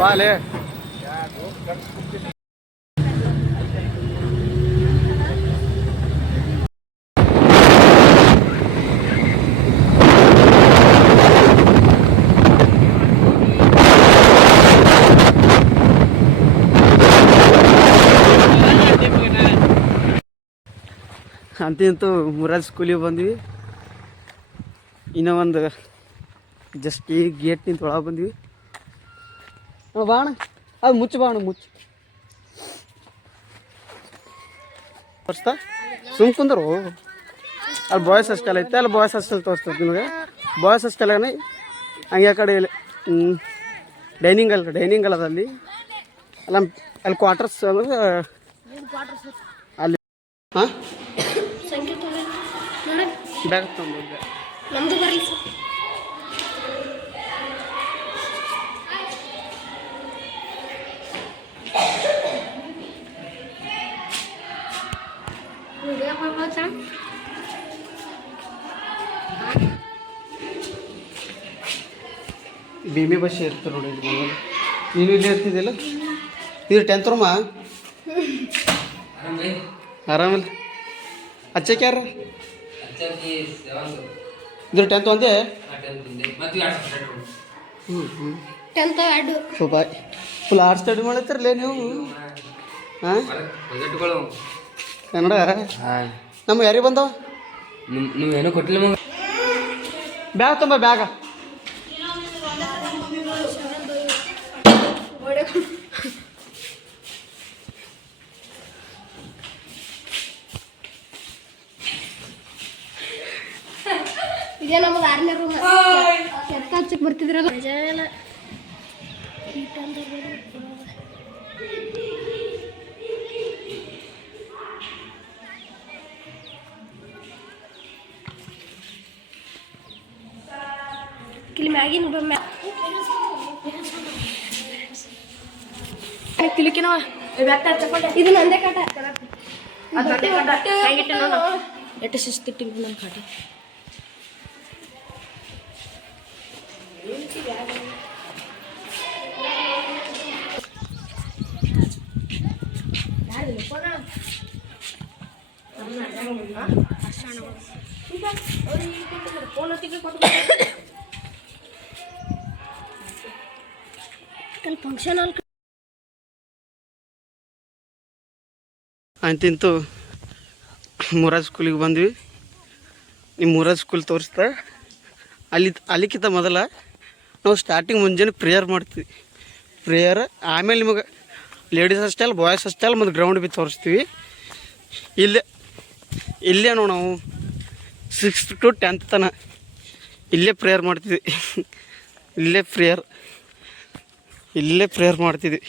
ಬಾಲೆ ಅಂತೂ ಮುರಾಜ್ ಸ್ಕೂಲಿಗೆ ಬಂದ್ವಿ. ಇನ್ನೂ ಒಂದು ಜಸ್ಟ್ ಈ ಗೇಟ್ ನಿಂತ ಒಳಗೆ ಬಂದ್ವಿ. ಬಾಣ ಅದು ಮುಚ್ಚು ಬಾಣ ಮುಚ್ಚು ತೋರಿಸ್ತಾ ಸುಮ್ ಕುಂದರು. ಅಲ್ಲಿ ಬಾಯ್ಸ್ ಹಾಸ್ಟೆಲ್ ಐತೆ, ಅಲ್ಲಿ ಬಾಯ್ಸ್ ಹಾಸ್ಟೆಲ್ ತೋರಿಸ್ತದೆ ನಿಮಗೆ. ಬಾಯ್ಸ್ ಹಾಸ್ಟೆಲ್ನೇ ಹಂಗೆ ಆ ಕಡೆ ಡೈನಿಂಗ್ ಅಲ್ಲ ಅಲ್ಲಿ ಅಲ್ಲಿ ಕ್ವಾರ್ಟರ್ಸ್ ಅಂದ್ರೆ ಅಲ್ಲಿ. ಹಾಂ ಬ್ಯಾಗ್ ತೊಗೊಂಡು ನಮ್ದು ಬರಲಿ ಸರ್. ಭೀಮಿ ಬಸ್ ಇರ್ತಾರೆ ನೋಡಿ. ನೀನು ಇಲ್ಲಿ ಇರ್ತಿದ್ದಿಲ್ಲ? ಇದು 10th ರೂಮಾ? ಆರಾಮಿಲ್ಲ. ಹಚ್ಚಕ್ಕೆ ಯಾರು? ಇದ್ರ 10th ಒಂದೇ? ಬಾಯ್ ಫುಲ್ ಆರ್ಟ್ಸ್ ಸ್ಟಡಿ ಮಾಡತ್ತಿರಲೇ ನೀವು? ಹಾಂ ಕನ್ನಡ ನಮ್ಗೆ ಯಾರಿಗೆ ಬಂದವ? ನೀವೇನೋ ಕೊಟ್ಟಿಲ್ಲ ಮಗ. ಬ್ಯಾಗ್ ತುಂಬ ಬ್ಯಾಗ ಇದೇ ನಮಗೆ 6ನೇ ರೂಮ್. ಎತ್ತ ಹಚ್ಚಕ್ಕೆ ಬರ್ತಿದ್ರಲ್ಲ ಎಲ್ಲ ಇಲ್ಲಿ ಮ್ಯಾಗಿನ ತಿಲಿಕಿನವ ಇದು ನಂದೇ ಕಾಟ. ಎಷ್ಟು ಶಿಸ್ತಿಟ್ಟಿವಿ ನಮ್ಮ ಕಾಟ. ಫಂಕ್ಷನ್ ಅಂತಿಂತು ಮುರಾಜ್ ಸ್ಕೂಲಿಗೆ ಬಂದ್ವಿ. ನಿಮ್ಮ ಮುರಾಜ್ ಸ್ಕೂಲ್ ತೋರಿಸ್ತಾ ಅಲ್ಲಿಕ್ಕಿಂತ ಮೊದಲ ನಾವು ಸ್ಟಾರ್ಟಿಂಗ್ ಮುಂಜಾನೆ ಪ್ರೇಯರ್ ಮಾಡ್ತೀವಿ. ಪ್ರೇಯರ್ ಆಮೇಲೆ ನಿಮಗೆ ಲೇಡೀಸ್ ಹಾಸ್ಟೆಲ್, ಬಾಯ್ಸ್ ಹಾಸ್ಟೆಲ್ ಮತ್ತು ಗ್ರೌಂಡ್ ಬಿ ತೋರಿಸ್ತೀವಿ. ಇಲ್ಲೇ ನಾವು 6th to 10th ತನಕ ಇಲ್ಲೇ ಪ್ರೇಯರ್ ಮಾಡ್ತಿದ್ವಿ. ಇಲ್ಲೇ ಪ್ರೇಯರ್ ಮಾಡ್ತಿದ್ವಿ.